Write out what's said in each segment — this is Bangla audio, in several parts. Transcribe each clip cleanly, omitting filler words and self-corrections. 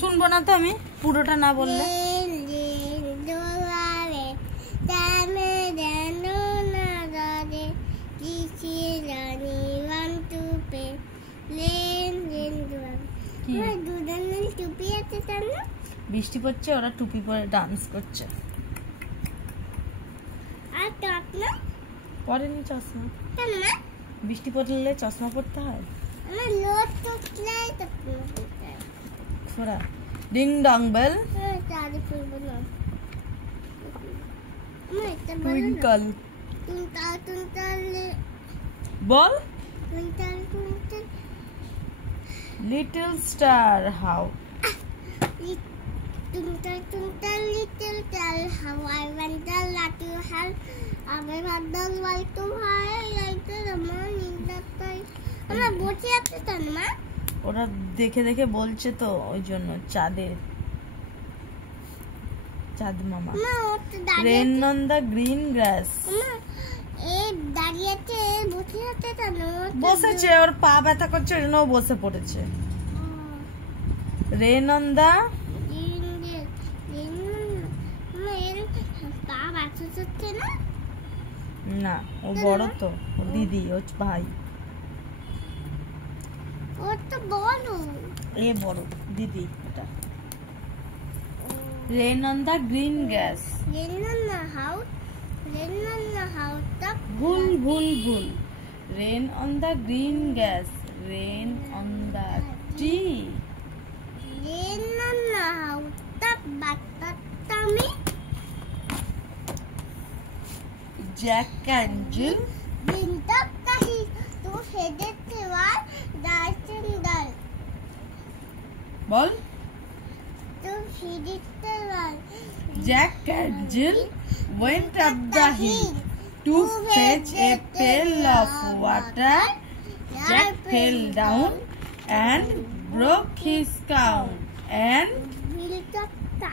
শুনবো না তো আমি পুরোটা না বললে। বৃষ্টি পড়ছে, ওরা টুপি পরে ডান্স করছে। পরেনি চশমা, বৃষ্টি পড়লে চশমা পড়তে হয়। ডিং ডং বেল টুইঙ্কল বল little star how little star how I wonder that you have I wonder why to highlight the morning that I আমরা বসে আছি তো না, ওরা দেখে দেখে বলছে তো ওই জন্য। চাঁদ মামা rain on the green grass দাঁড়িয়েছে বসে আছে তো না, বসেছে, ওর পা ব্যথা করছে ওই জন্য বসে পড়েছে। রেন অন দ্য না, ও বড় তো, ও দিদি, ও ভাই, ও তো বড়, এ বড় দিদি। এটা rain on the green grass, rain on the house, rain on the house top ভুল ভুল ভুল, rain on the green grass, rain on the tree, rain on the house top বাতাতামি জ্যাক অ্যান্ড জিল বিন্দক কাহি তো হেডের দেওয়ার দাইচেন্দাল বল তো হেডের দেওয়ার Jack and Jill went up the hill to fetch a pail of water. Jack fell down and broke his crown and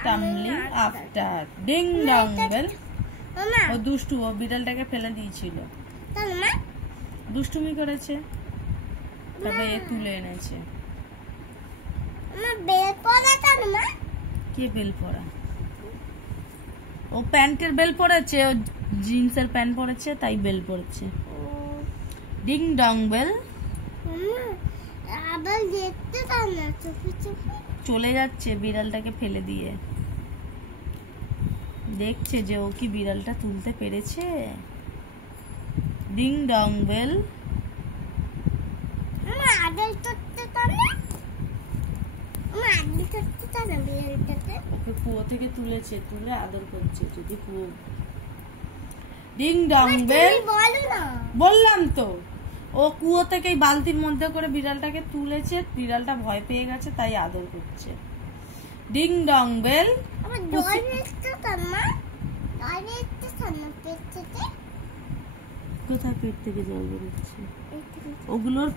tumbling after. Ding dong bell. ও দুষ্টু, ও বিড়ালটাকে ফেলে দিয়েছিল, দুষ্টুমি করেছে, তবে এ তুলে এনেছে। কে বেল পরা? ও প্যান্টের বেল পরেছে, ও জিন্সের প্যান্ট পরেছে তাই বেল পরেছে। ডিং ডং বেল চলে যাচ্ছে বিড়ালটাকে ফেলে দিয়ে, দেখছে যে ও কি বিড়ালটা তুলতে পেরেছে। ডিং ডং বেল ওকে কুয়ো থেকে তুলেছে, তুলে আদর করছে। যদি কুয়ো ডিং ডং বেল বললাম তো, ও কুয়ো থেকে বালতির মধ্যে করে বিড়ালটাকে তুলেছে, বিড়ালটা ভয় পেয়ে গেছে তাই আদর করছে। ডিং ডং বেল কোথায় পেট থেকে জল বেরোচ্ছে? ওগুলোর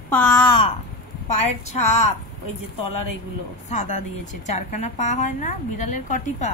পায়ের ছাপ, ওই যে তলার এগুলো সাদা দিয়েছে। 4খানা পা হয় না বিড়ালের? কটি পা?